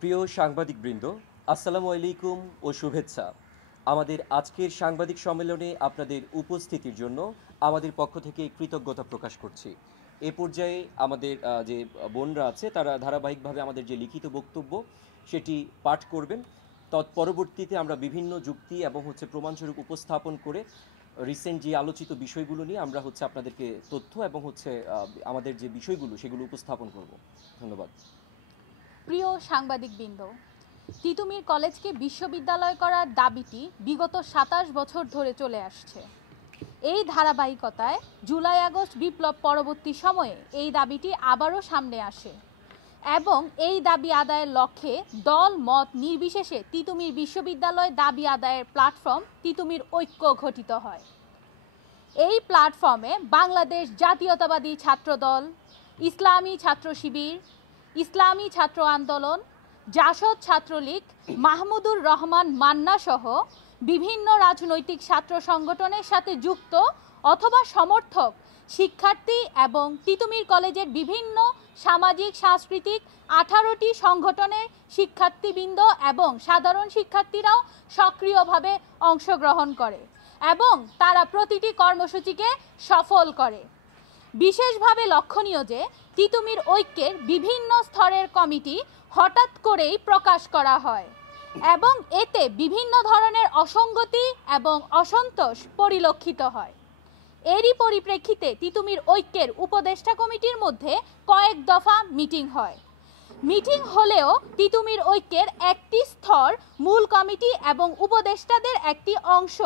প্রিয় সাংবাদিকবৃন্দ, আসসালামু আলাইকুম ও শুভেচ্ছা। আমাদের আজকের সাংবাদিক সম্মেলনে আপনাদের উপস্থিতির জন্য আমাদের পক্ষ থেকে কৃতজ্ঞতা প্রকাশ করছি। এ পর্যায়ে আমাদের যে বোনরা আছে তারা ধারাবাহিকভাবে আমাদের যে লিখিত বক্তব্য সেটি পাঠ করবেন। তৎপরবর্তীতে আমরা বিভিন্ন যুক্তি এবং প্রমাণস্বরূপ উপস্থাপন করে রিসেন্ট যে আলোচিত বিষয়গুলো নিয়ে আমরা আপনাদেরকে তথ্য এবং আমাদের যে বিষয়গুলো সেগুলো উপস্থাপন করব। ধন্যবাদ। প্রিয় সাংবাদিকবৃন্দ, তিতুমীর কলেজকে বিশ্ববিদ্যালয় করার দাবিটি বিগত ২৭ বছর ধরে চলে আসছে। এই ধারাবাহিকতায় জুলাই আগস্ট বিপ্লব পরবর্তী সময়ে এই দাবিটি আবারও সামনে আসে এবং এই দাবি আদায়ের লক্ষ্যে দল মত নির্বিশেষে তিতুমীর বিশ্ববিদ্যালয় দাবি আদায়ের প্ল্যাটফর্ম তিতুমীর ঐক্য গঠিত হয়। এই প্ল্যাটফর্মে বাংলাদেশ জাতীয়তাবাদী ছাত্রদল, ইসলামী ছাত্র শিবির, ইসলামী ছাত্র আন্দোলন, জাসদ ছাত্রলীগ, মাহমুদুর রহমান মান্না সহ বিভিন্ন রাজনৈতিক ছাত্র সংগঠনের সাথে যুক্ত অথবা সমর্থক শিক্ষার্থী এবং তিতুমীর কলেজের বিভিন্ন সামাজিক সাংস্কৃতিক 18টি সংগঠনের শিক্ষার্থীবৃন্দ এবং সাধারণ শিক্ষার্থীরাও সক্রিয়ভাবে অংশগ্রহণ করে এবং তারা প্রতিটি কর্মসূচিকে সফল করে। বিশেষভাবে লক্ষণীয় যে তিতুমীর ঐক্যের বিভিন্ন স্তরের কমিটি হঠাৎ করেই প্রকাশ করা হয় এবং এতে বিভিন্ন ধরনের অসঙ্গতি এবং অসন্তোষ পরিলক্ষিত হয়। এরই পরিপ্রেক্ষিতে তিতুমীর ঐক্যের উপদেষ্টা কমিটির মধ্যে কয়েক দফা মিটিং হয়। মিটিং হলেও তিতুমীর ঐক্যের একটি স্তর মূল কমিটি এবং উপদেষ্টাদের একটি অংশ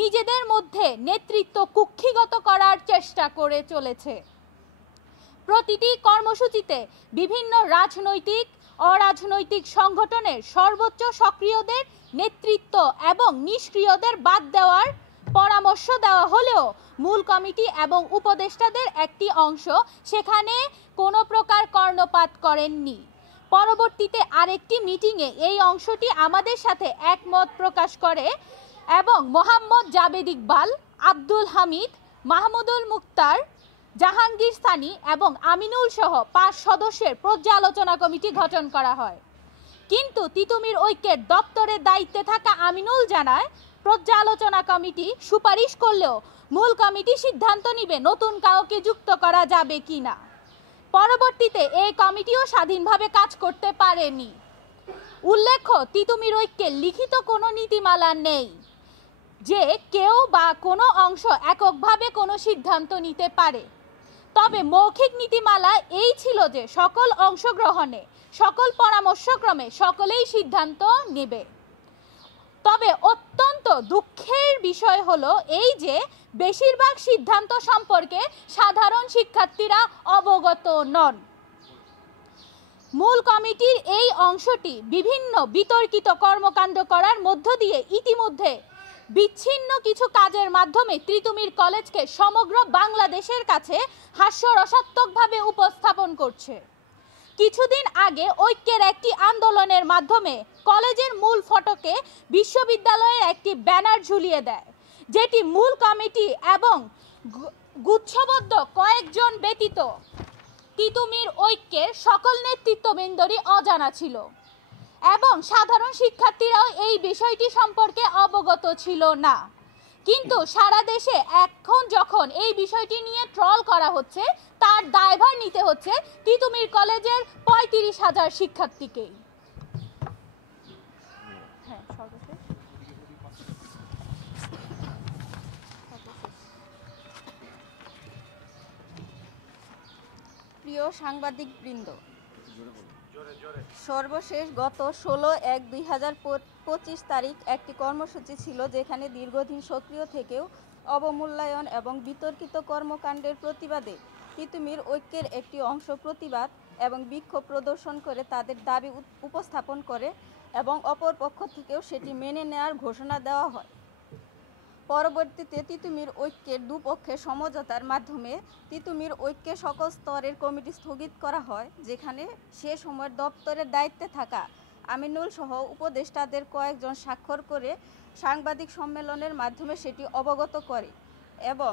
নিজেদের মধ্যে নেতৃত্ব কুক্ষিগত করার চেষ্টা করে চলেছে। প্রতিটি কর্মসূচিতে বিভিন্ন রাজনৈতিক অরাজনৈতিক সংগঠনের সর্বোচ্চ সক্রিয়দের নেতৃত্ব এবং নিষ্ক্রিয়দের বাদ দেওয়ার পরামর্শ দেওয়া হলেও মূল কমিটি এবং উপদেষ্টাদের একটি অংশ সেখানে কোনো প্রকার কর্ণপাত করেননি। পরবর্তীতে আরেকটি মিটিংয়ে এই অংশটি আমাদের সাথে একমত প্রকাশ করে এবং মোহাম্মদ জাবেদ ইকবাল, আব্দুল হামিদ, মাহমুদুল মুক্তার, জাহাঙ্গীর সানি এবং আমিনুল সহ 5 সদস্যের পর্যালোচনা কমিটি গঠন করা হয়। কিন্তু তিতুমীর ঐক্যের দপ্তরের দায়িত্বে থাকা আমিনুল জানায় পর্যালোচনা কমিটি সুপারিশ করলেও মূল কমিটি সিদ্ধান্ত নিবে নতুন কাউকে যুক্ত করা যাবে কিনা। পরবর্তীতে এই কমিটিও স্বাধীনভাবে কাজ করতে পারেনি। উল্লেখ্য, তিতুমীর ঐক্যের লিখিত কোনো নীতিমালা নেই যে কেউ বা কোনো অংশ এককভাবে কোনো সিদ্ধান্ত নিতে পারে। তবে মৌখিক নীতিমালা এই ছিল যে সকল অংশগ্রহণে সকল পরামর্শক্রমে সকলেই সিদ্ধান্ত নেবে। তবে অত্যন্ত দুঃখের বিষয় হলো এই যে বেশিরভাগ সিদ্ধান্ত সম্পর্কে সাধারণ শিক্ষার্থীরা অবগত নন। মূল কমিটির এই অংশটি বিভিন্ন বিতর্কিত কর্মকাণ্ড করার মধ্য দিয়ে ইতিমধ্যে বিচ্ছিন্ন কিছু কাজের মাধ্যমে তিতুমীর কলেজকে সমগ্র বাংলাদেশের কাছে হাস্যরসাত্মকভাবে উপস্থাপন করছে। কিছুদিন আগে ঐক্যের একটি আন্দোলনের মাধ্যমে কলেজের মূল ফটকে বিশ্ববিদ্যালয়ের একটি ব্যানার ঝুলিয়ে দেয়, যেটি মূল কমিটি এবং গুচ্ছবদ্ধ কয়েকজন ব্যতীত তিতুমীর ঐক্যের সকল নেতৃত্ববৃন্দরই অজানা ছিল এবং সাধারণ শিক্ষার্থীরাও এই বিষয়টি সম্পর্কে অবগত ছিল না। কিন্তু সারা দেশে এখন যখন এই বিষয়টি নিয়ে ট্রল করা হচ্ছে, তার দায়ভার নিতে হচ্ছে তিতুমীর কলেজের 35,000 শিক্ষার্থীকেই। প্রিয় সাংবাদিকবৃন্দ, সর্বশেষ গত 16/1/2025 তারিখ একটি কর্মসূচি ছিল যেখানে দীর্ঘদিন সক্রিয় থেকেও অবমূল্যায়ন এবং বিতর্কিত কর্মকাণ্ডের প্রতিবাদে তিতুমীর ঐক্যের একটি অংশ প্রতিবাদ এবং বিক্ষোভ প্রদর্শন করে তাদের দাবি উপস্থাপন করে এবং অপর পক্ষ থেকেও সেটি মেনে নেওয়ার ঘোষণা দেওয়া হয়। পরবর্তীতে তিতুমীর ঐক্যের দুপক্ষের সমঝোতার মাধ্যমে তিতুমীর ঐক্যের সকল স্তরের কমিটি স্থগিত করা হয়, যেখানে সে সময় দপ্তরের দায়িত্বে থাকা আমিনুল সহ উপদেষ্টাদের কয়েকজন স্বাক্ষর করে সাংবাদিক সম্মেলনের মাধ্যমে সেটি অবগত করে এবং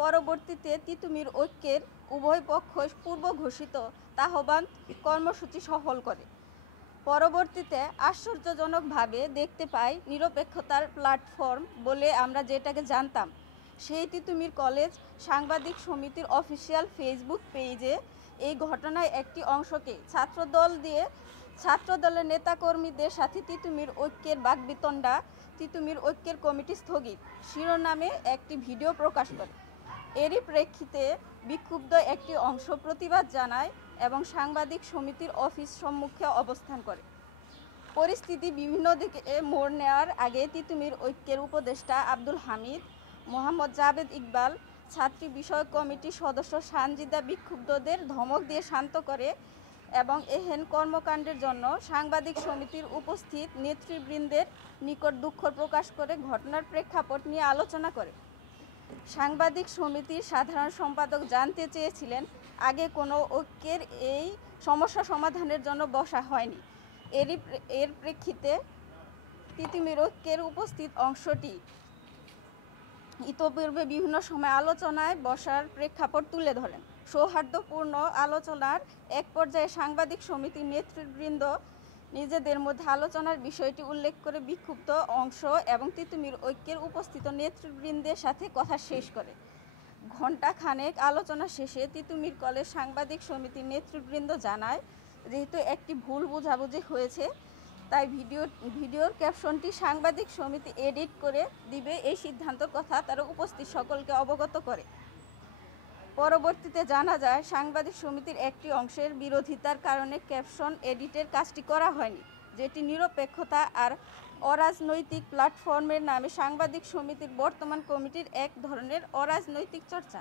পরবর্তীতে তিতুমীর ঐক্যের উভয় পক্ষ পূর্ব ঘোষিত আহ্বান কর্মসূচি সফল করে। পরবর্তীতে আশ্চর্যজনকভাবে দেখতে পাই নিরপেক্ষতার প্ল্যাটফর্ম বলে আমরা যেটাকে জানতাম সেই তিতুমির কলেজ সাংবাদিক সমিতির অফিসিয়াল ফেসবুক পেজে এই ঘটনায় একটি অংশকে ছাত্রদলের নেতাকর্মীদের সাথে তিতুমির ঐক্যের বাকবিতণ্ডা তিতুমির ঐক্যের কমিটি স্থগিত শিরোনামে একটি ভিডিও প্রকাশ করে। এরই প্রেক্ষিতে বিক্ষুব্ধ একটি অংশ প্রতিবাদ জানায় এবং সাংবাদিক সমিতির অফিস সম্মুখে অবস্থান করে। পরিস্থিতি বিভিন্ন দিকে মোড় নেওয়ার আগে তিতুমির ঐক্যের উপদেষ্টা আব্দুল হামিদ, মোহাম্মদ জাবেদ ইকবাল, ছাত্রী বিষয়ক কমিটির সদস্য সানজিদা বিক্ষুব্ধদের ধমক দিয়ে শান্ত করে এবং এহেন কর্মকাণ্ডের জন্য সাংবাদিক সমিতির উপস্থিত নেতৃবৃন্দের নিকট দুঃখ প্রকাশ করে ঘটনার প্রেক্ষাপট নিয়ে আলোচনা করে। সাংবাদিক সমিতির সাধারণ সম্পাদক জানতে চেয়েছিলেন আগে কোনো ঐক্যের এই সমস্যা সমাধানের জন্য বসা হয়নি। এর প্রেক্ষিতে তিতুমির ঐক্যের উপস্থিত অংশটি ইতোপূর্বে বিভিন্ন সময় আলোচনায় বসার প্রেক্ষাপট তুলে ধরেন। সৌহার্দ্যপূর্ণ আলোচনার এক পর্যায়ে সাংবাদিক সমিতির নেতৃবৃন্দ নিজেদের মধ্যে আলোচনার বিষয়টি উল্লেখ করে বিক্ষুব্ধ অংশ এবং তিতুমির ঐক্যের উপস্থিত নেতৃবৃন্দের সাথে কথা শেষ করে। ঘণ্টা খানেক আলোচনা শেষে তিতুমির কলেজ সাংবাদিক সমিতির নেতৃবৃন্দ জানায় যেহেতু একটি ভুল বোঝাবুঝি হয়েছে তাই ভিডিওর ক্যাপশনটি সাংবাদিক সমিতি এডিট করে দিবে এই সিদ্ধান্তের কথা তারা উপস্থিত সকলকে অবগত করে। পরবর্তীতে জানা যায় সাংবাদিক সমিতির একটি অংশের বিরোধিতার কারণে ক্যাপশন এডিটের কাজটি করা হয়নি, যেটি নিরপেক্ষতা আর অরাজনৈতিক প্ল্যাটফর্মের নামে সাংবাদিক সমিতির বর্তমান কমিটির এক ধরনের অরাজনৈতিক চর্চা।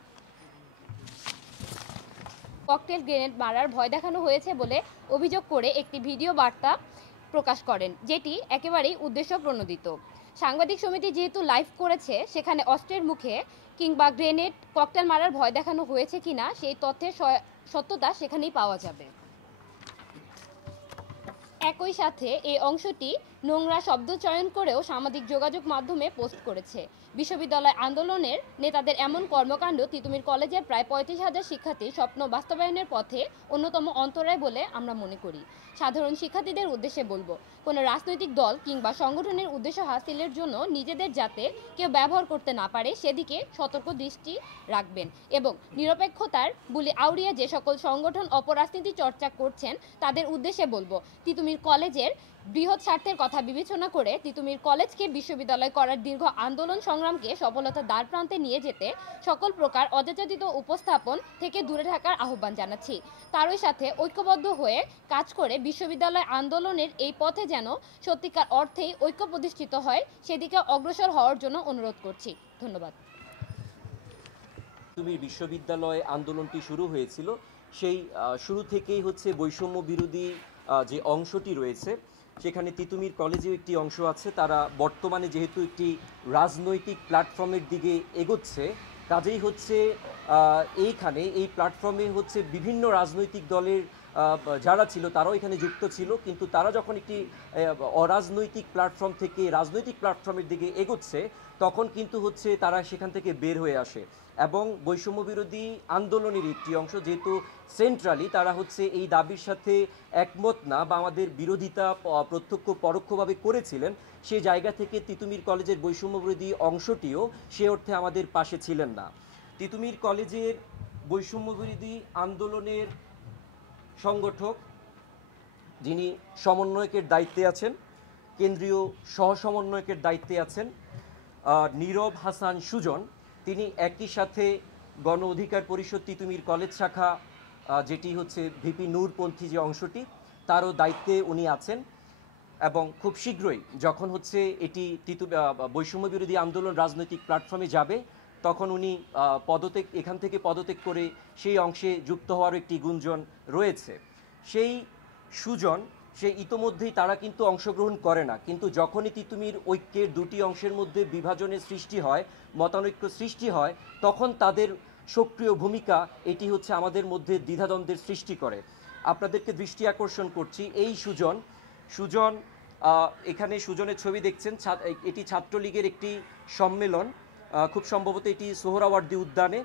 ককটেল গ্রেনেড মারার ভয় দেখানো হয়েছে বলে অভিযোগ করে একটি ভিডিও বার্তা প্রকাশ করেন, যেটি একেবারেই উদ্দেশ্য প্রণোদিত। সাংবাদিক সমিতি যেহেতু লাইভ করেছে, সেখানে অস্ত্রের মুখে কিংবা গ্রেনেড ককটেল মারার ভয় দেখানো হয়েছে কিনা সেই তথ্যের সত্যতা সেখানেই পাওয়া যাবে। একই সাথে এই অংশটি নোংরা শব্দ চয়ন করেও সামাজিক যোগাযোগ মাধ্যমে পোস্ট করেছে। বিশ্ববিদ্যালয় আন্দোলনের নেতাদের এমন কর্মকাণ্ড তিতুমির কলেজের প্রায় 35,000 শিক্ষার্থীর স্বপ্ন বাস্তবায়নের পথে অন্যতম অন্তরায় বলে আমরা মনে করি। সাধারণ শিক্ষার্থীদের উদ্দেশ্যে বলবো, কোনো রাজনৈতিক দল কিংবা সংগঠনের উদ্দেশ্য হাসিলের জন্য নিজেদের যাতে কেউ ব্যবহার করতে না পারে সেদিকে সতর্ক দৃষ্টি রাখবেন এবং নিরপেক্ষতার বুলি আউড়িয়ে যে সকল সংগঠন অপরাজনীতি চর্চা করছেন তাদের উদ্দেশ্যে বলবো, তিতুমির কলেজের বৃহৎ স্বার্থের কথা বিবেচনা করে তিতুমির কলেজকে বিশ্ববিদ্যালয় করার দীর্ঘ আন্দোলন সংগ্রামকে সফলতার দ্বারপ্রান্তে নিয়ে যেতে সকল প্রকার অযাচিত উপস্থাপন থেকে দূরে থাকার আহ্বান জানাচ্ছি। তারই সাথে ঐক্যবদ্ধ হয়ে কাজ করে বিশ্ববিদ্যালয় আন্দোলনের এই পথে যেন সত্যিকার অর্থেই ঐক্য প্রতিষ্ঠিত হয় সেদিকে অগ্রসর হওয়ার জন্য অনুরোধ করছি। ধন্যবাদ। তিতুমির বিশ্ববিদ্যালয় আন্দোলনটি শুরু হয়েছিল, সেই শুরু থেকেই হচ্ছে বৈষম্য বিরোধী যে অংশটি রয়েছে সেখানে তিতুমির কলেজেও একটি অংশ আছে। তারা বর্তমানে যেহেতু একটি রাজনৈতিক প্ল্যাটফর্মের দিকে এগোচ্ছে, কাজেই হচ্ছে এই প্ল্যাটফর্মে হচ্ছে বিভিন্ন রাজনৈতিক দলের যারা ছিল তারাও এখানে যুক্ত ছিল, কিন্তু তারা যখন একটি অরাজনৈতিক প্ল্যাটফর্ম থেকে রাজনৈতিক প্ল্যাটফর্মের দিকে এগোচ্ছে তখন কিন্তু হচ্ছে তারা সেখান থেকে বের হয়ে আসে এবং বৈষম্য বিরোধী আন্দোলনের একটি অংশ যেহেতু সেন্ট্রালি তারা হচ্ছে এই দাবির সাথে একমত না বা আমাদের বিরোধিতা প্রত্যক্ষ পরোক্ষভাবে করেছিলেন, সেই জায়গা থেকে তিতুমির কলেজের বৈষম্য বিরোধী অংশটিও সে অর্থে আমাদের পাশে ছিলেন না। তিতুমির কলেজের বৈষম্য বিরোধী আন্দোলনের সংগঠক যিনি সমন্বয়কের দায়িত্বে আছেন, কেন্দ্রীয় সহ সমন্বয়কের দায়িত্বে আছেন নীরব হাসান সুজন, তিনি একই সাথে গণ অধিকার পরিষদ তিতুমির কলেজ শাখা যেটি হচ্ছে ভিপি নূরপন্থী যে অংশটি তারও দায়িত্বে উনি আছেন এবং খুব শীঘ্রই যখন হচ্ছে এটি বৈষম্য বিরোধী আন্দোলন রাজনৈতিক প্ল্যাটফর্মে যাবে তখন উনি এখান থেকে পদত্যাগ করে সেই অংশে যুক্ত হওয়ার একটি গুঞ্জন রয়েছে। সেই সুজন সে ইতোমধ্যেই তারা কিন্তু অংশগ্রহণ করে না, কিন্তু যখনই তিতুমির ঐক্যের দুটি অংশের মধ্যে বিভাজনের সৃষ্টি হয়, মতানৈক্য সৃষ্টি হয়, তখন তাদের সক্রিয় ভূমিকা এটি হচ্ছে আমাদের মধ্যে দ্বিধাদ্বন্দ্বের সৃষ্টি করে। আপনাদেরকে দৃষ্টি আকর্ষণ করছি এই সুজন এখানে সুজনের ছবি দেখছেন, এটি ছাত্রলীগের একটি সম্মেলন, খুব সম্ভবত এটি সোহরাওয়ার্দী উদ্যানে,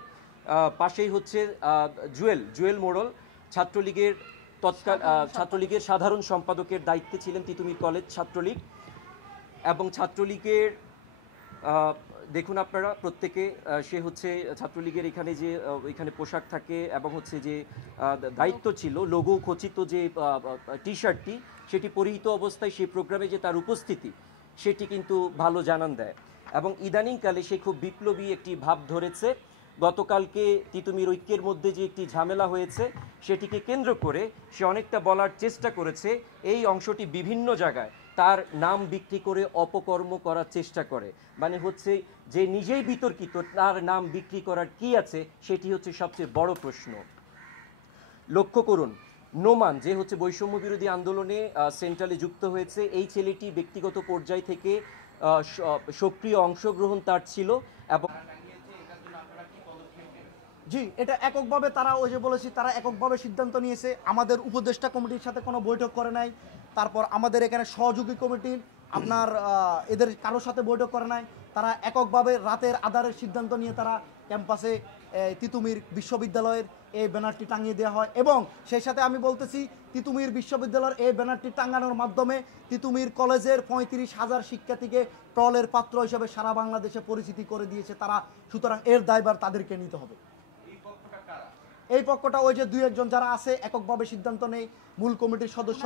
পাশেই হচ্ছে জুয়েল মোড়ল ছাত্রলীগের তৎকাল ছাত্রলীগের সাধারণ সম্পাদকের দায়িত্বে ছিলেন তিতুমির কলেজ ছাত্রলীগ। এবং ছাত্রলীগের দেখুন আপনারা প্রত্যেকে, সে হচ্ছে ছাত্রলীগের এখানে যে এখানে পোশাক থাকে এবং হচ্ছে যে দায়িত্ব ছিল লোগো খচিত যে টি শার্টটি, সেটি পরিহিত অবস্থায় সেই প্রোগ্রামে যে তার উপস্থিতি সেটি কিন্তু ভালো জানান দেয়। এবং ইদানিংকালে সে খুব বিপ্লবী একটি ভাব ধরেছে। গতকালকে তিতুমির ঐক্যের মধ্যে যে একটি ঝামেলা হয়েছে সেটিকে কেন্দ্র করে সে অনেকটা বলার চেষ্টা করেছে। এই অংশটি বিভিন্ন জায়গায় তার নাম বিক্রি করে অপকর্ম করার চেষ্টা করে, মানে হচ্ছে যে নিজেই বিতর্কিত তার নাম বিক্রি করার কি আছে, সেটি হচ্ছে সবচেয়ে বড় প্রশ্ন। লক্ষ্য করুন, নোমান যে হচ্ছে বৈষম্য বিরোধী আন্দোলনে সেন্ট্রালে যুক্ত হয়েছে, এই ছেলেটি ব্যক্তিগত পর্যায় থেকে সক্রিয় অংশগ্রহণ তার ছিল। এবং জি, এটা এককভাবে তারা, ওই যে বলেছি, তারা এককভাবে সিদ্ধান্ত নিয়েছে। আমাদের উপদেষ্টা কমিটির সাথে কোনো বৈঠক করে নাই। তারপর আমাদের এখানে সহযোগী কমিটির আপনার এদের কারোর সাথে বৈঠক করে নাই। তারা এককভাবে রাতের আধারের সিদ্ধান্ত নিয়ে তারা ক্যাম্পাসে তিতুমির বিশ্ববিদ্যালয়ের এই ব্যানারটি টাঙিয়ে দেওয়া হয়। এবং সেই সাথে আমি বলতেছি, তিতুমির বিশ্ববিদ্যালয়ের এই ব্যানারটি টাঙানোর মাধ্যমে তিতুমির কলেজের 35,000 শিক্ষার্থীকে ট্রলের পাত্র হিসেবে সারা বাংলাদেশে পরিচিতি করে দিয়েছে তারা। সুতরাং এর দায়ভার তাদেরকে নিতে হবে। এই পক্ষটা ওই যে 2-1 যারা আছে এককভাবে সিদ্ধান্ত নেই, মূল কমিটির সদস্য,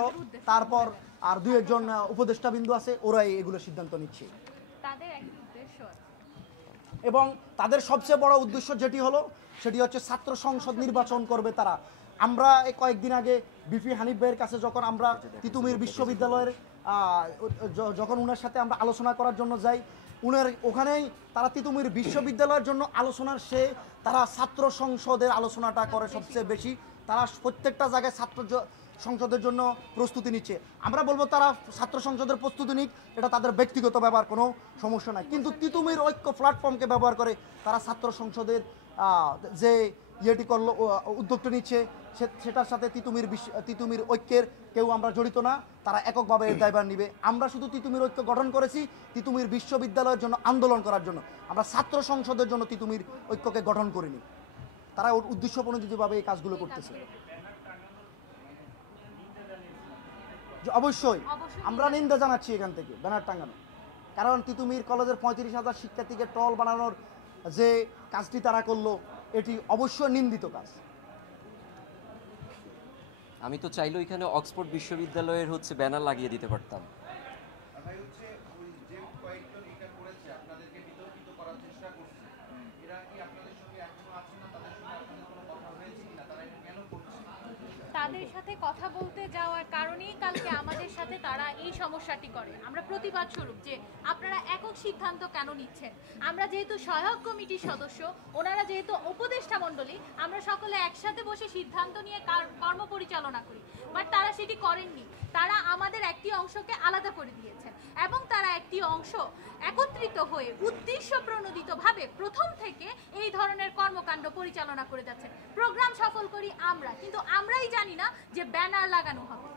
তারপর আর 2-1 উপদেষ্টা বিন্দু আছে, ওরাই এগুলো সিদ্ধান্ত নিচ্ছে। তাদের একটা উদ্দেশ্য আছে। এবং তাদের সবচেয়ে বড় উদ্দেশ্য যেটি হলো সেটি হচ্ছে ছাত্র সংসদ নির্বাচন করবে তারা। আমরা এই কয়েকদিন আগে বিপি হানিফ ভাইয়ের কাছে যখন আমরা তিতুমির বিশ্ববিদ্যালয়ের যখন ওনার সাথে আমরা আলোচনা করার জন্য যাই, ওখানেই তারা তিতুমির বিশ্ববিদ্যালয়ের জন্য আলোচনার তারা ছাত্র সংসদের আলোচনাটা করে সবচেয়ে বেশি। তারা প্রত্যেকটা জায়গায় ছাত্র সংসদের জন্য প্রস্তুতি নিচ্ছে। আমরা বলবো তারা ছাত্র সংসদের প্রস্তুতি নিক, এটা তাদের ব্যক্তিগত ব্যাপার, কোনো সমস্যা নাই। কিন্তু তিতুমির ঐক্য প্ল্যাটফর্মকে ব্যবহার করে তারা ছাত্র সংসদের যে ইয়েটি করলো, উদ্যোগটা নিচ্ছে, সেটার সাথে তিতুমির ঐক্যের কেউ আমরা জড়িত না। তারা এককভাবে এর দায়ভার নিবে। আমরা শুধু তিতুমির ঐক্য গঠন করেছি তিতুমির বিশ্ববিদ্যালয়ের জন্য আন্দোলন করার জন্য। আমরা ছাত্র সংসদের জন্য তিতুমির ঐক্যকে গঠন করিনি। তারা ওর উদ্দেশ্য প্রণোদিতভাবে এই কাজগুলো করতেছে। অবশ্যই আমরা নিন্দা জানাচ্ছি এখান থেকে ব্যানার টাঙানো, কারণ তিতুমির কলেজের 35,000 শিক্ষার্থীকে ট্রল বানানোর যে কাজটি তারা করলো, এটি অবশ্যই নিন্দিত কাজ। আমি তো চাইলেও এখানে অক্সফোর্ড বিশ্ববিদ্যালয়ের হচ্ছে ব্যানার লাগিয়ে দিতে পারতাম। তাদের সাথে কথা বলতে যাওয়ার কারণেই কালকে আমাদের সাথে তারা এই সমস্যাটি করে। আমরা প্রতিবাদ স্বরূপ যে আপনারা একক সিদ্ধান্ত কেন নিচ্ছেন। আমরা যেহেতু সহায়ক কমিটির সদস্য, ওনারা যেহেতু উপদেষ্টা মণ্ডলী, আমরা সকলে একসাথে বসে সিদ্ধান্ত নিয়ে কর্ম পরিচালনা করি, বাট তারা সেটি করেননি। তারা আমাদের একটি অংশকে আলাদা করে দিয়েছেন এবং তারা একটি অংশ একত্রিত হয়ে উদ্দেশ্য প্রণোদিতভাবে প্রথম থেকে এই ধরনের কর্মকাণ্ড পরিচালনা করে যাচ্ছেন। প্রোগ্রাম সফল করি আমরা, কিন্তু আমরাই জানি না যে ব্যানার লাগানো হবে।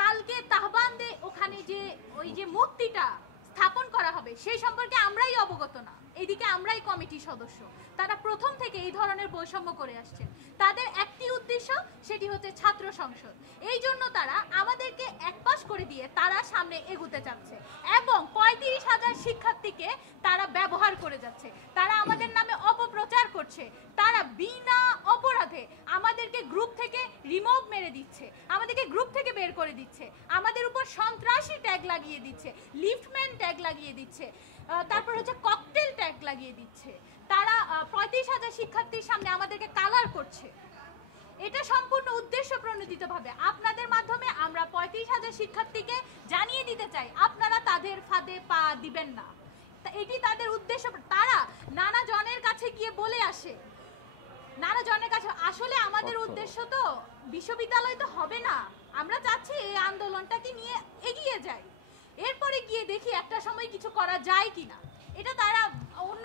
কালকে তাহবান্দে ওখানে যে ওই যে মূর্তিটা স্থাপন করা হবে সেই সম্পর্কে আমরাই অবগত না। এদিকে আমরাই কমিটির সদস্য। তারা প্রথম থেকে এই ধরনের বৈষম্য করে আসছেন। তাদের একটি উদ্দেশ্য, সেটি হচ্ছে ছাত্র সংসদ। এই জন্য তারা আমাদেরকে একপাশ করে দিয়ে তারা সামনে এগোতে চাচ্ছে এবং 35,000 শিক্ষার্থীকে তারা ব্যবহার করে যাচ্ছে। তারা আমাদের নামে অপপ্রচার করছে। তারা বিনা অপরাধে আমাদেরকে গ্রুপ থেকে রিমুভ মেরে দিচ্ছে, আমাদেরকে গ্রুপ থেকে বের করে দিচ্ছে, আমাদের উপর সন্ত্রাসী ট্যাগ লাগিয়ে দিচ্ছে, লিফটম্যান ট্যাগ লাগিয়ে দিচ্ছে, তারপর হচ্ছে ককটেল ট্যাগ লাগিয়ে দিচ্ছে। তারা 35,000 শিক্ষার্থীর সামনে আমাদেরকে কালার করছে। এটা সম্পূর্ণ উদ্দেশ্য প্রণোদিতভাবে। আপনাদের মাধ্যমে আমরা 35,000 শিক্ষার্থীকে জানিয়ে দিতে চাই, আপনারা তাদের ফাঁদে পা দিবেন না। এটি তাদের উদ্দেশ্য। তারা নানা জনের কাছে গিয়ে বলে আসে, নানা জনের কাছে। আসলে আমাদের উদ্দেশ্য তো বিশ্ববিদ্যালয় তো হবে না। আমরা চাচ্ছি এই আন্দোলনটাকে নিয়ে এগিয়ে যাই, এরপরে গিয়ে দেখি একটা সময় কিছু করা যায় কিনা। এটা তারা অন্য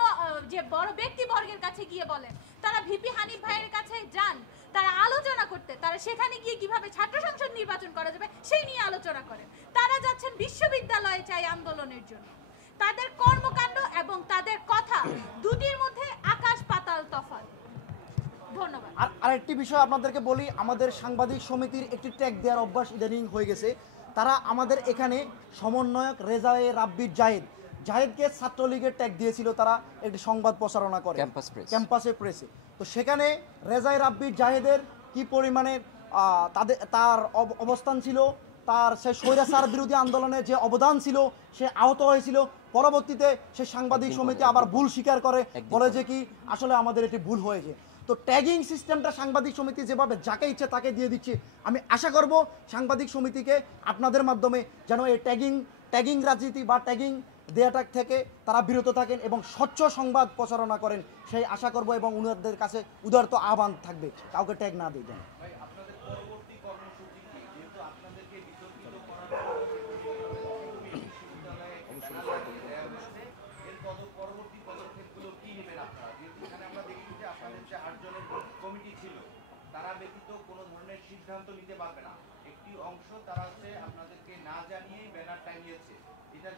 যে বড় ব্যক্তিবর্গের কাছে গিয়ে বলেন। তারা ভিপি হানিফ ভাইয়ের কাছে যান তারা আলোচনা করতে, তারা সেখানে গিয়ে কিভাবে ছাত্র সংসদ নির্বাচন করা যাবে সেই নিয়ে আলোচনা করেন। তারা যাচ্ছেন বিশ্ববিদ্যালয়ে চাই আন্দোলনের জন্য। তাদের কর্মকাণ্ড এবং তাদের কথা দুটির মধ্যে আকাশ পাতাল তফাৎ। ধন্যবাদ। আর আরেকটি বিষয় আপনাদেরকে বলি, আমাদের সাংবাদিক সমিতির একটি ট্যাগ দেওয়ার অভ্যাস ইদানিং হয়ে গেছে। তারা আমাদের এখানে সমন্বয়ক রেজায়ে রাব্বির জাহেদকে ছাত্রলীগের ট্যাগ দিয়েছিল, তারা একটি সংবাদ প্রচারণা করে ক্যাম্পাস প্রেস। ক্যাম্পাসে প্রেসে। তো সেখানে রেজায়ে রাব্বির জাহেদের কি পরিমাণে তার অবস্থান ছিল, তার সে স্বৈরাচার বিরোধী আন্দোলনে যে অবদান ছিল, সে আহত হয়েছিল, পরবর্তীতে সে সাংবাদিক সমিতি আবার ভুল স্বীকার করে, বলে যে কি আসলে আমাদের এটি ভুল হয়েছে। তো ট্যাগিং সিস্টেমটা সাংবাদিক সমিতি যেভাবে যাকে ইচ্ছে তাকে দিয়ে দিচ্ছে, আমি আশা করব সাংবাদিক সমিতিকে আপনাদের মাধ্যমে যেন এই ট্যাগিং রাজনীতি বা ট্যাগিং দেয়াটা থেকে তারা বিরত থাকেন এবং স্বচ্ছ সংবাদ প্রচারণা করেন, সেই আশা করব। এবং উনাদের কাছে উদারত আহ্বান থাকবে, কাউকে ট্যাগ না দিয়ে দেন। তারা ব্যতীত কোনো ধরনের সিদ্ধান্ত নিতে পারবে না। একটি অংশ তারা হচ্ছে আপনাদেরকে না জানিয়েই ব্যানার টাঙিয়েছে, এটার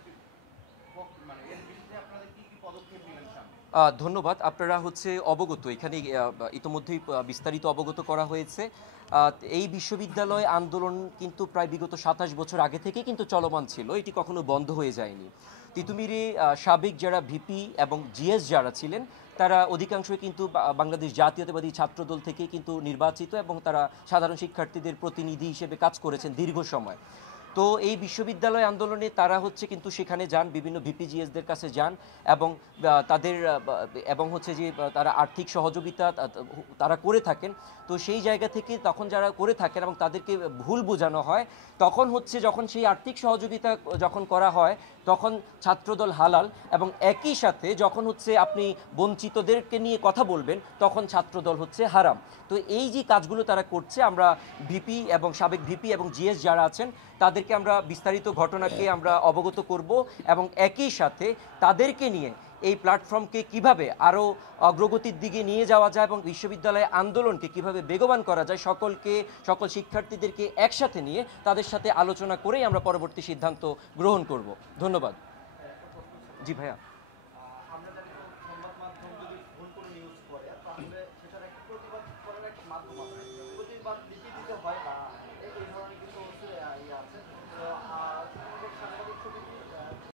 মানে এর বিরুদ্ধে আপনাদের কি কি পদক্ষেপ নেবেন সামনে? ধন্যবাদ। আপনারা হচ্ছে অবগত, এখানে ইতোমধ্যেই বিস্তারিত অবগত করা হয়েছে। এই বিশ্ববিদ্যালয় আন্দোলন কিন্তু প্রায় বিগত 27 বছর আগে থেকে কিন্তু চলমান ছিল, এটি কখনো বন্ধ হয়ে যায়নি। তিতুমিরে সাবেক যারা ভিপি এবং জিএস যারা ছিলেন, তারা অধিকাংশই কিন্তু বাংলাদেশ জাতীয়তাবাদী ছাত্রদল থেকে কিন্তু নির্বাচিত এবং তারা সাধারণ শিক্ষার্থীদের প্রতিনিধি হিসেবে কাজ করেছেন দীর্ঘ সময়। তো এই বিশ্ববিদ্যালয় আন্দোলনে তারা হচ্ছে কিন্তু সেখানে যান, বিভিন্ন ভিপিজিএসদের কাছে যান এবং তাদের এবং হচ্ছে যে তারা আর্থিক সহযোগিতা তারা করে থাকেন। তো সেই জায়গা থেকে তখন যারা করে থাকেন এবং তাদেরকে ভুল বোঝানো হয়, তখন হচ্ছে যখন সেই আর্থিক সহযোগিতা যখন করা হয় তখন ছাত্রদল হালাল, এবং একই সাথে যখন হচ্ছে আপনি বঞ্চিতদেরকে নিয়ে কথা বলবেন তখন ছাত্রদল হচ্ছে হারাম। তো এই যে কাজগুলো তারা করছে, আমরা ভিপি এবং সাবেক ভিপি এবং জিএস যারা আছেন তাদেরকে আমরা বিস্তারিত ঘটনাকে আমরা অবগত করব এবং একই সাথে তাদেরকে নিয়ে এই প্ল্যাটফর্মকে কিভাবে আরও অগ্রগতির দিকে নিয়ে যাওয়া যায় এবং বিশ্ববিদ্যালয় আন্দোলনকে কিভাবে বেগবান করা যায়, সকল শিক্ষার্থীদেরকে একসাথে নিয়ে তাদের সাথে আলোচনা করেই আমরা পরবর্তী সিদ্ধান্ত গ্রহণ করব। ধন্যবাদ। জি ভাইয়া। আমরা জানি সংবাদ মাধ্যম যদি ভুল করে নিউজ করে তাহলে সেটার একটা প্রতিবাদ করার একটা মাধ্যম আছে। প্রতিবাদ